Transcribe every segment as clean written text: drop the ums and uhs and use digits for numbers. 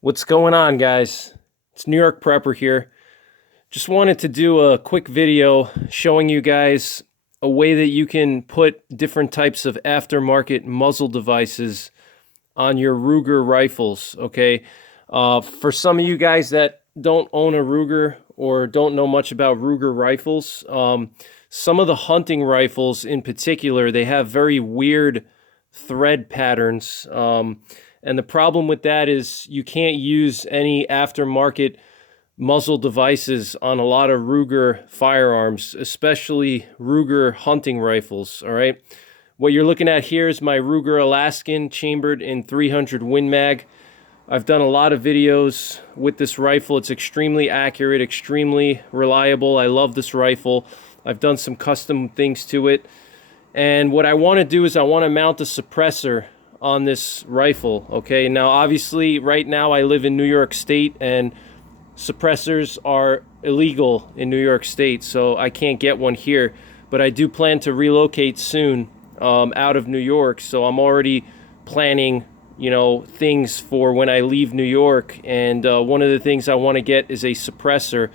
What's going on, guys? It's NYPrepper here. Just wanted to do a quick video showing you guys a way that you can put different types of aftermarket muzzle devices on your Ruger rifles, okay? For some of you guys that don't own a Ruger or don't know much about Ruger rifles, some of the hunting rifles in particular, they have very weird thread patterns. And the problem with that is you can't use any aftermarket muzzle devices on a lot of Ruger firearms, especially Ruger hunting rifles, all right? What you're looking at here is my Ruger Alaskan chambered in 300 Win Mag. I've done a lot of videos with this rifle. It's extremely accurate, extremely reliable. I love this rifle. I've done some custom things to it. And what I want to do is I want to mount a suppressor on this rifle, okay? Now, obviously, right now I live in New York State, and suppressors are illegal in New York State, so I can't get one here. But I do plan to relocate soon out of New York, so I'm already planning, things for when I leave New York. And one of the things I want to get is a suppressor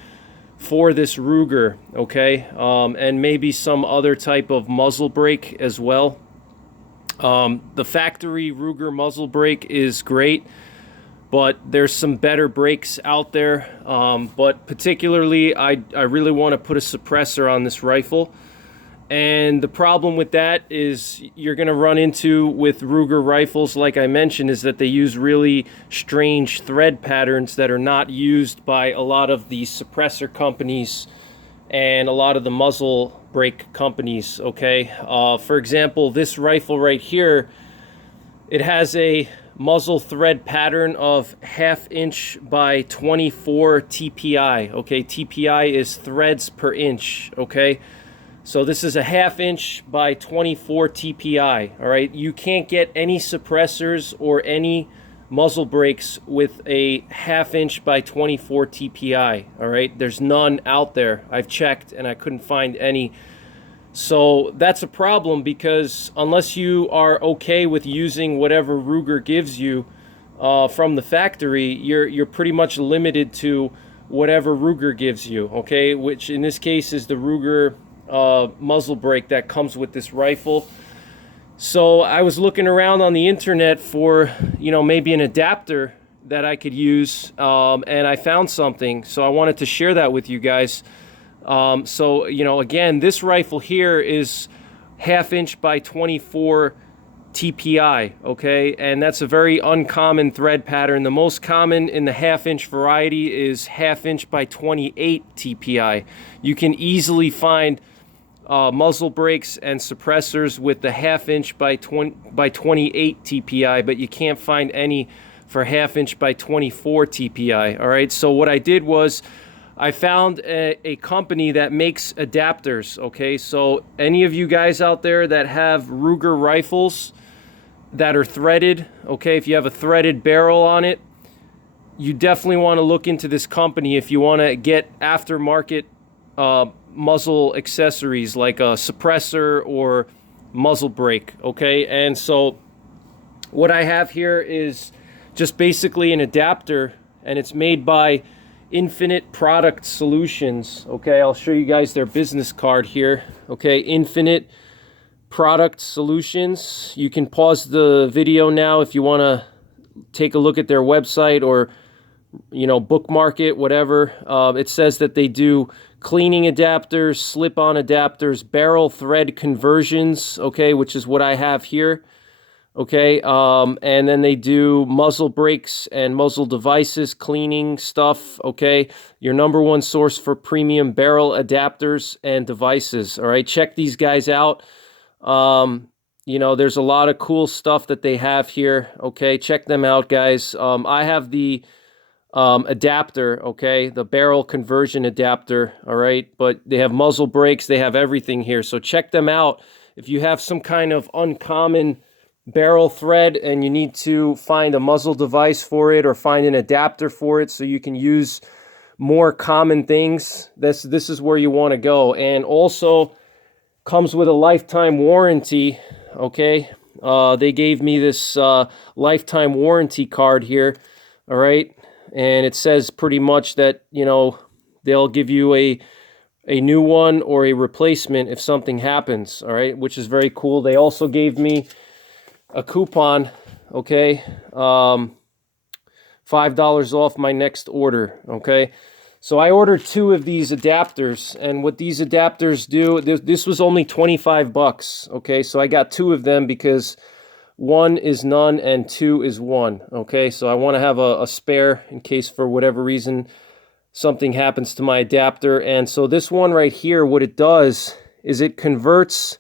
for this Ruger, okay? And maybe some other type of muzzle brake as well. The factory Ruger muzzle brake is great, but there's some better brakes out there. But particularly, I really want to put a suppressor on this rifle. And the problem with that is you're going to run into with Ruger rifles, like I mentioned, is that they use really strange thread patterns that are not used by a lot of the suppressor companies and a lot of the muzzle brake companies, okay? For example, this rifle right here, it has a muzzle thread pattern of 1/2 inch by 24 TPI, okay? TPI is threads per inch, okay? So this is a 1/2 inch by 24 TPI, all right? You can't get any suppressors or any muzzle brakes with a 1/2 inch by 24 TPI, all right? There's none out there. I've checked and I couldn't find any. So that's a problem, because unless you are okay with using whatever Ruger gives you from the factory, you're pretty much limited to whatever Ruger gives you, okay? Which in this case is the Ruger muzzle brake that comes with this rifle. So I was looking around on the internet for, maybe an adapter that I could use, and I found something. So I wanted to share that with you guys. Again, this rifle here is 1/2 inch by 24 TPI, okay? And that's a very uncommon thread pattern. The most common in the 1/2 inch variety is 1/2 inch by 28 TPI. You can easily find muzzle brakes and suppressors with the 1/2 inch by 28 TPI, but you can't find any for 1/2 inch by 24 TPI. All right, so what I did was I found a company that makes adapters. Okay, so any of you guys out there that have Ruger rifles that are threaded, okay, if you have a threaded barrel on it, you definitely want to look into this company if you want to get aftermarket muzzle accessories like a suppressor or muzzle brake, okay? And so what I have here is just basically an adapter, and it's made by Infinite Product Solutions, okay? I'll show you guys their business card here, okay? Infinite Product Solutions. You can pause the video now if you want to take a look at their website, or bookmark it, whatever. It says that they do cleaning adapters, slip-on adapters, barrel thread conversions, okay, which is what I have here, okay, and then they do muzzle brakes and muzzle devices, cleaning stuff, okay, your #1 source for premium barrel adapters and devices, all right? Check these guys out. There's a lot of cool stuff that they have here, okay? Check them out, guys. I have the adapter, okay, the barrel conversion adapter, all right, but they have muzzle brakes, they have everything here, so check them out. If you have some kind of uncommon barrel thread and you need to find a muzzle device for it or find an adapter for it so you can use more common things, this is where you want to go. And also comes with a lifetime warranty, okay? They gave me this lifetime warranty card here. All right. And it says pretty much that, you know, they'll give you a new one or a replacement if something happens. All right. Which is very cool. They also gave me a coupon. Okay. $5 off my next order. Okay. So I ordered 2 of these adapters, and what these adapters do, this was only 25 bucks. Okay. So I got 2 of them because 1 is none and 2 is 1. Okay. So I want to have a spare in case for whatever reason something happens to my adapter. And so this one right here, what it does is it converts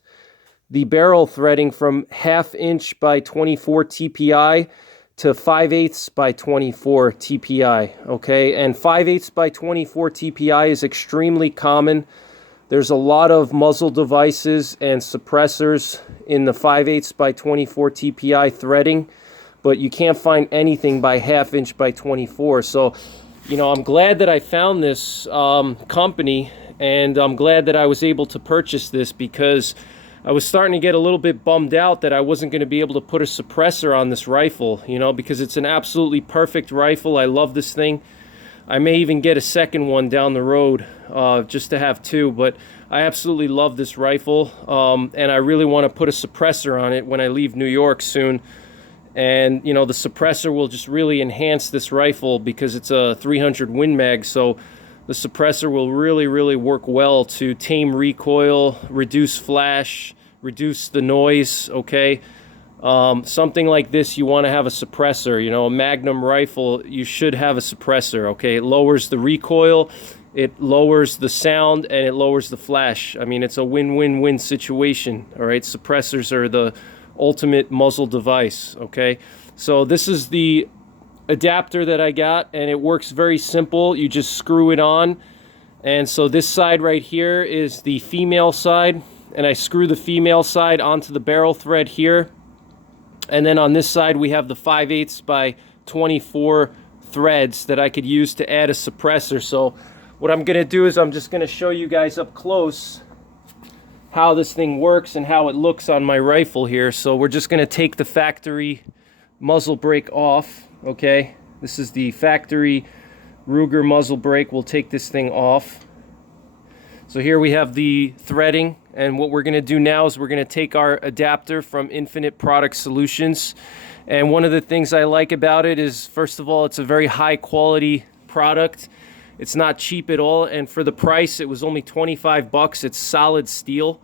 the barrel threading from 1/2 inch by 24 TPI to 5/8 by 24 TPI, okay? And 5/8 by 24 TPI is extremely common. There's a lot of muzzle devices and suppressors in the 5/8 by 24 TPI threading, but you can't find anything by 1/2 inch by 24. So, you know, I'm glad that I found this company, and I'm glad that I was able to purchase this, because I was starting to get a little bit bummed out that I wasn't going to be able to put a suppressor on this rifle, you know, because it's an absolutely perfect rifle. I love this thing. I may even get a second one down the road just to have 2, but I absolutely love this rifle, and I really want to put a suppressor on it when I leave New York soon. And, you know, the suppressor will just really enhance this rifle because it's a 300 Win Mag, so the suppressor will really work well to tame recoil, reduce flash, reduce the noise, okay? Something like this, you want to have a suppressor. You know, a Magnum rifle, you should have a suppressor, okay? It lowers the recoil, it lowers the sound, and it lowers the flash. I mean, it's a win-win-win situation, all right? Suppressors are the ultimate muzzle device, okay? So this is the adapter that I got, and it works very simple. You just screw it on, and so this side right here is the female side, and I screw the female side onto the barrel thread here, and then on this side we have the 5/8 by 24 threads that I could use to add a suppressor. So what I'm gonna do is I'm just gonna show you guys up close how this thing works and how it looks on my rifle here. So we're just gonna take the factory muzzle brake off. Okay, this is the factory Ruger muzzle brake. We'll take this thing off. So here we have the threading, and what we're going to do now is we're going to take our adapter from Infinite Product Solutions. And one of the things I like about it is, first of all, it's a very high quality product. It's not cheap at all, and for the price, it was only 25 bucks. It's solid steel.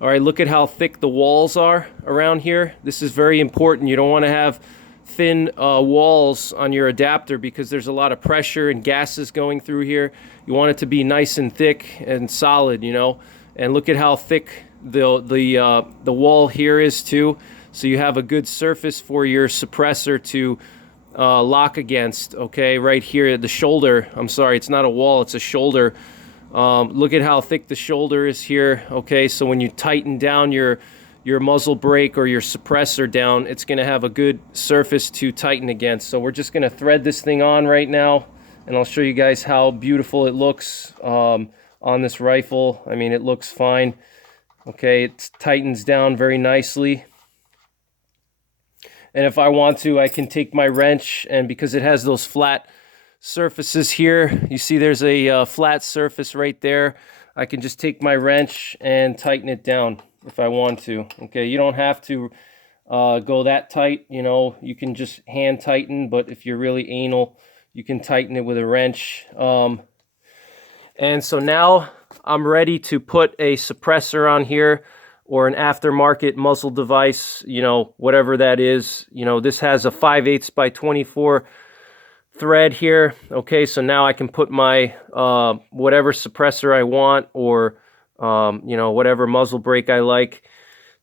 All right, look at how thick the walls are around here. This is very important. You don't want to have thin walls on your adapter because there's a lot of pressure and gases going through here. You want it to be nice and thick and solid, you know. And look at how thick the wall here is too. So you have a good surface for your suppressor to lock against. Okay, right here at the shoulder. I'm sorry, it's not a wall, it's a shoulder. Look at how thick the shoulder is here. Okay, so when you tighten down your muzzle brake or your suppressor down, it's going to have a good surface to tighten against. So we're just going to thread this thing on right now, and I'll show you guys how beautiful it looks on this rifle. I mean, it looks fine. Okay, it tightens down very nicely. And if I want to, I can take my wrench, and because it has those flat surfaces here, you see there's a flat surface right there, I can just take my wrench and tighten it down if I want to. Okay, you don't have to go that tight, you know, you can just hand tighten, but if you're really anal, you can tighten it with a wrench. And so now I'm ready to put a suppressor on here, or an aftermarket muzzle device, you know, whatever that is. You know, this has a 5/8 by 24 thread here. Okay, so now I can put my whatever suppressor I want, or you know, whatever muzzle brake I like.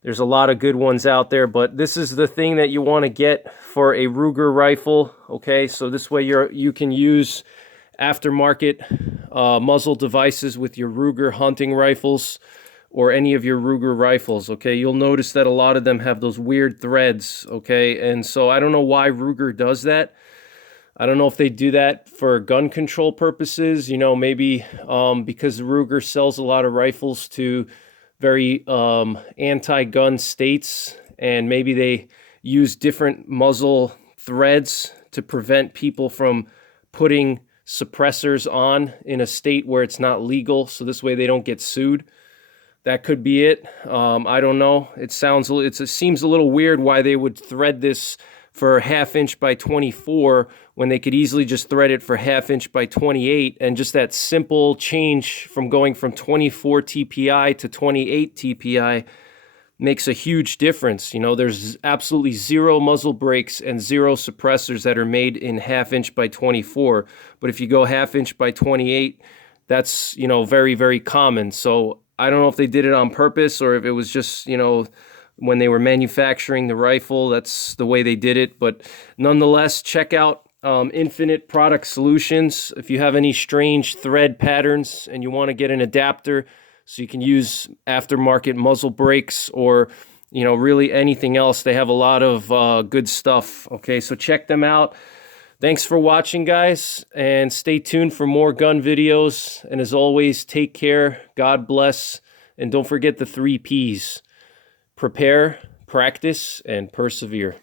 There's a lot of good ones out there, but this is the thing that you want to get for a Ruger rifle. Okay, so this way you can use aftermarket muzzle devices with your Ruger hunting rifles or any of your Ruger rifles. Okay, you'll notice that a lot of them have those weird threads. Okay, and so I don't know why Ruger does that. I don't know if they do that for gun control purposes, you know, maybe because Ruger sells a lot of rifles to very anti-gun states, and maybe they use different muzzle threads to prevent people from putting suppressors on in a state where it's not legal, so this way they don't get sued. That could be it. I don't know. It seems a little weird why they would thread this for 1/2 inch by 24 when they could easily just thread it for 1/2 inch by 28, and just that simple change from going from 24 TPI to 28 TPI makes a huge difference. You know, there's absolutely 0 muzzle brakes and 0 suppressors that are made in 1/2 inch by 24. But if you go 1/2 inch by 28, that's, you know, very, very common. So I don't know if they did it on purpose or if it was just, you know, when they were manufacturing the rifle, that's the way they did it. But nonetheless, check out Infinite Product Solutions. If you have any strange thread patterns and you want to get an adapter so you can use aftermarket muzzle brakes or, you know, really anything else, they have a lot of good stuff. Okay, so check them out. Thanks for watching, guys, and stay tuned for more gun videos. And as always, take care, God bless, and don't forget the 3 Ps: prepare, practice, and persevere.